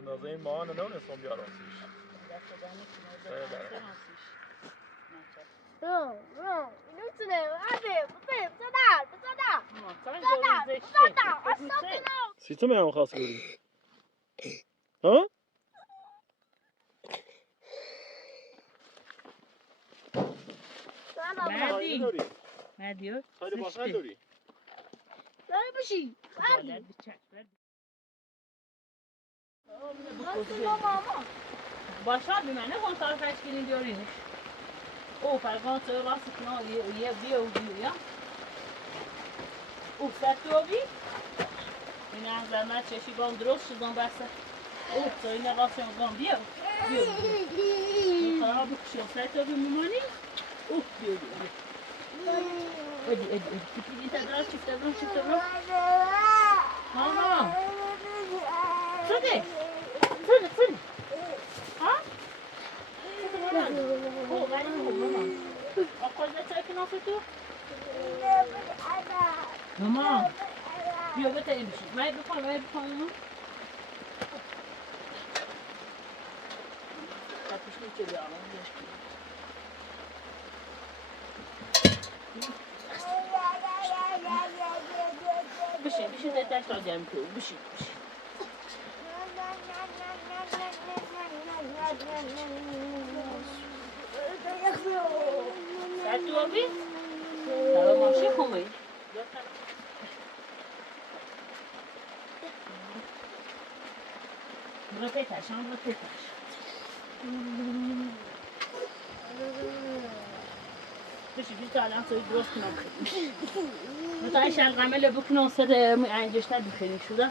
اندازه این ماهان نمیدونستم بیارم سیش سیتا میام خواست بودی ها؟ مردی خیلی باشن داری؟ داری بشی باشد بمعنی کنتار تشکیلی دیارینش او فرقان تو راست کنه یه بیا و بیا او ستوبی این احضر من چشی گام درست شدم بسته او تو این قاسم گام بیا این خراب بکشم ستوبی میمانی او بیا ادی تیپی چیفت برو ماما صده ها؟ او غریب بود ماما آقا زده که نافه تو؟ ماما بیا بتایی بشی مایی بکن ماما تپیش نیچه بیارم بشی زدش را جمع کنم بشی ساعت تو آبی؟ سلام ماشی خوبی؟ برو پیتش هم برو پیتش بشی تا الان توی درست کنم خیلی متای شلغمه بکنم سر انجشتر بخیریم شده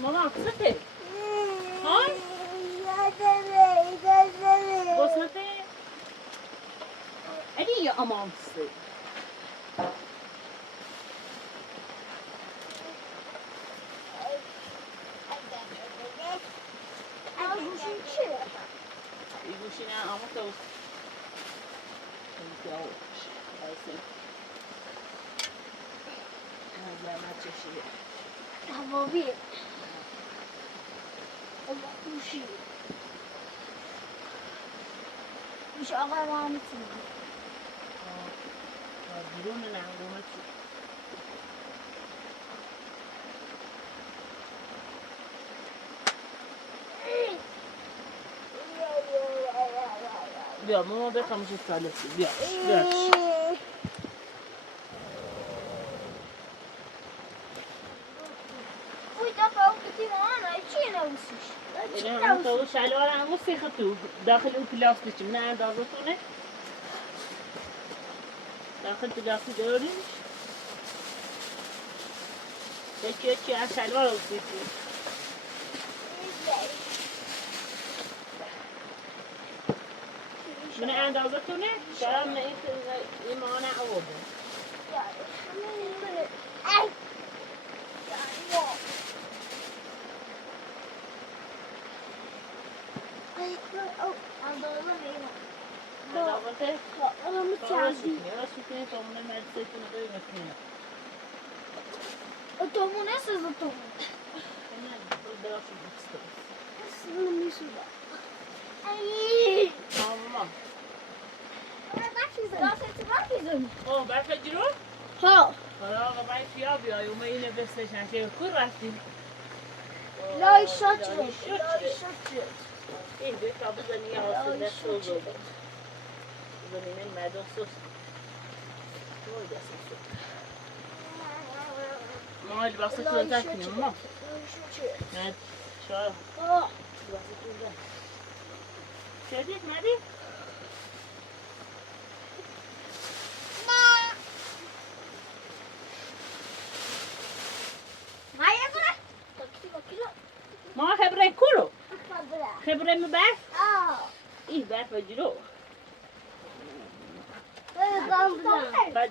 ماما قصته های؟ قصته ادی یا امامسته گوشی نه اما تو تمامیه گوشی آقا ما هم میتونیم بیرون نهارمه چی بیا ماما بخوام چه سالسی بیا اوی دفعه او کتی مانا چی نویسیش؟ اینه تو شلوار همون سیخ تو داخل اون پلاستیک نه اندازه تونه داخل پلاستیک داریش چی از شلوار رو سیخی من اندازه تونه شرم نه این مانع آورده اندازه انا متعبی راستی تو من مدرسه تو نداری مکنه اتومونه سز اتومونه نه درست نیست اصلا میسوزه ای ماما That's his بردم برف جلو؟ ها حالا آقا من فیا بیای اومه اینه بستشن که کور رفتیم لای شد این به تا بزنی یه حاصل دست رو بزنی این مدار سوست وای دستم سوست ماما لباسه تو رو تک کنیم ماما نه شاید لباسه تو رو شدید مدی؟ ما خبره کلو خبره مبرف این برف جلو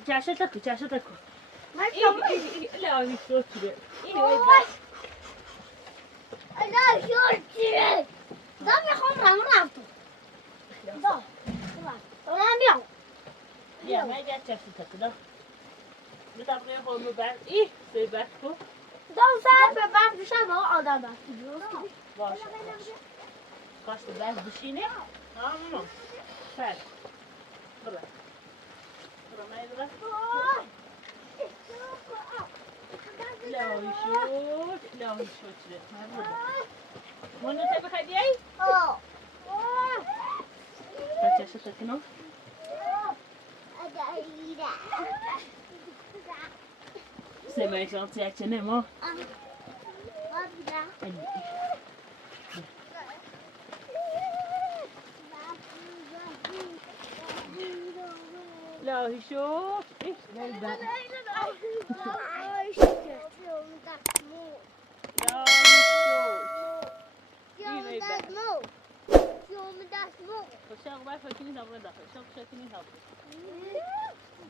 چشه تکو لا هی شو چیه این وای برف یا من گه چشه تکو دا بطبقه خود مبرف این سوی برف کو باشه کاش به برف بشینه ماما سر برو من برو لاهی شد چیه منو تا بخوای بیایی؟ تا چشه تکنو؟ سمعی شانسی اکچه نما لاهی شد ایش بلبن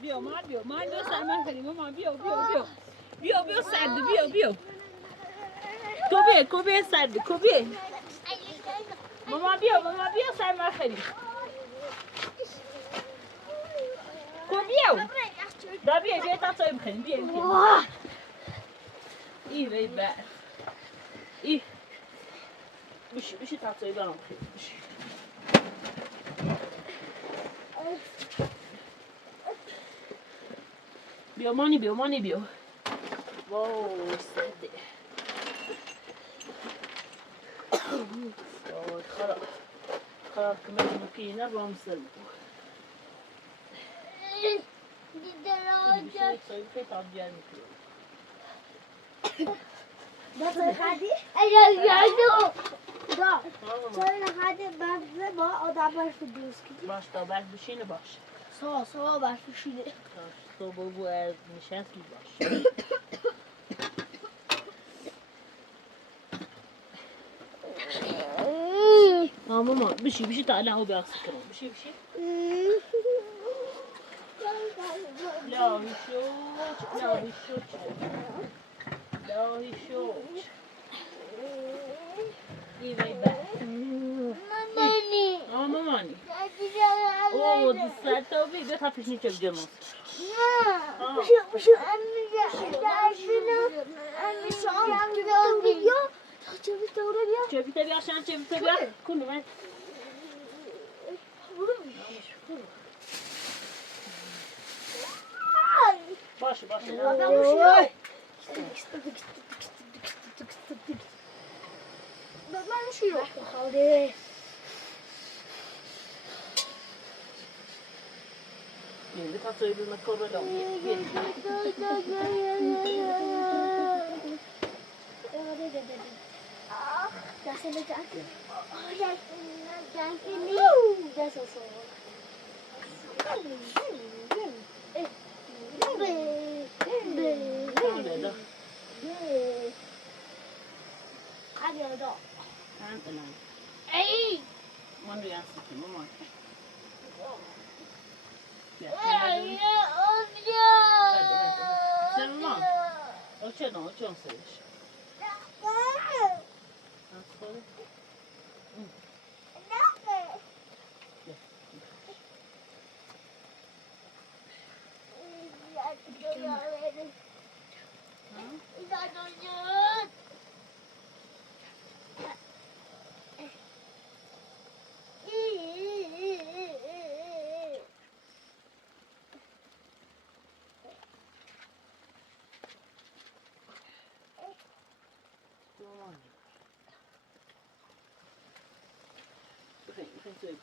بیا سرمن کنیم ماما بیا سرد بیا کوبه سرد کوبه ماما بیا سرمن کنیم کوبیو دا بیا تا توی بخوریم بیا وی بر بشی تا توی برام بخوریم بیا مانی بیا واو سرده خراب که میتونو پینه با هم سر بکن بشه سایی که تا بیار میکنم چرا نخواهد برف با آدم برف دوست کنی؟ باش تا برف بشینه باش سوا برف بشینه تو بگو از نشستی باش ماما بشی تا الان او بیاقصی کنم بشی لاهی شد این وی برف مامانی اوه دوست تا بیا تا پیشنی چه بگم بشو چه بیا کنو من باشه من شیرو خواهده یه تا توی بیمه کار بدم دست ای من رو یاستی که مامان چرا مامان او چون سرش سوی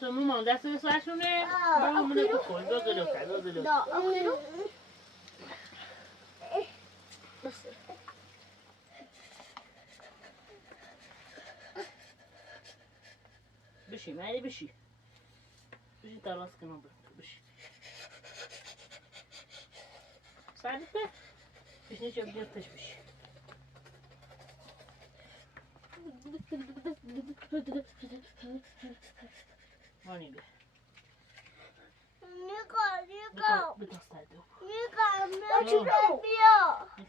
تو مامان دست به سرشونه برو همونه بخور بگلو بشی معنی بشی دراز کنم بشی ساعدته بشنی چه بیارتش بشی مانیده بگو سرده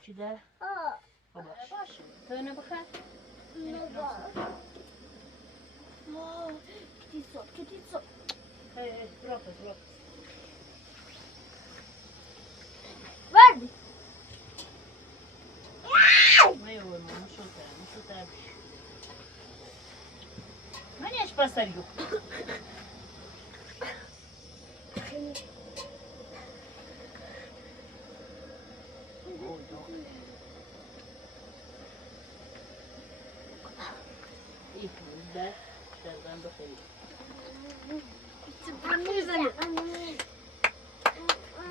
چی ده؟ باش تو اینو بخور Kitty, راپس Verdi. Maior, não chutar. Manias passarinho. ده شغال بخير.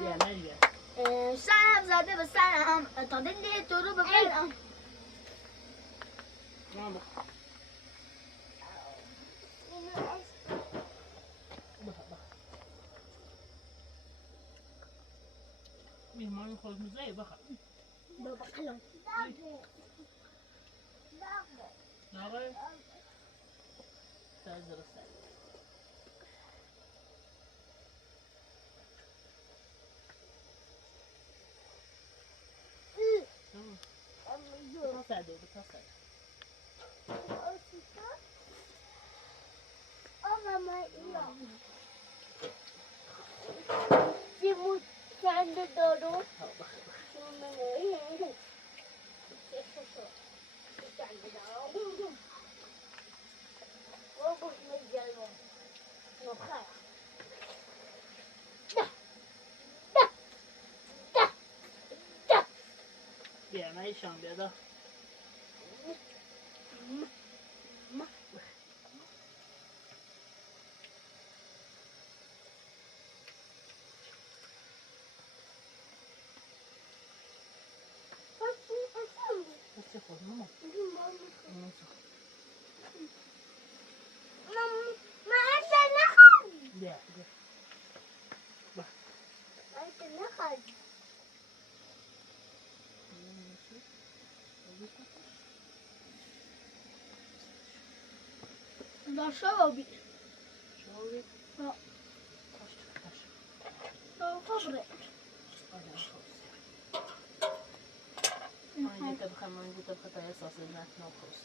يا مريم. سلام زاده به سلام تا دنده تو رو ببرم. ماما. مهمان خود مزه بخیر. بابا کلام. ناقه. تازه رسید. بتاسد. Simut kendi doğru. بیا من ایشان بیادا بسته خود ماما بیا با Daar zou ook niet. شوی Ja. taş Zo fabriek. من جيت بخمن من جيت بخطايا صاص الناس ناقص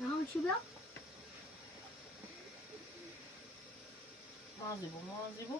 Nou, zie je ما زيبو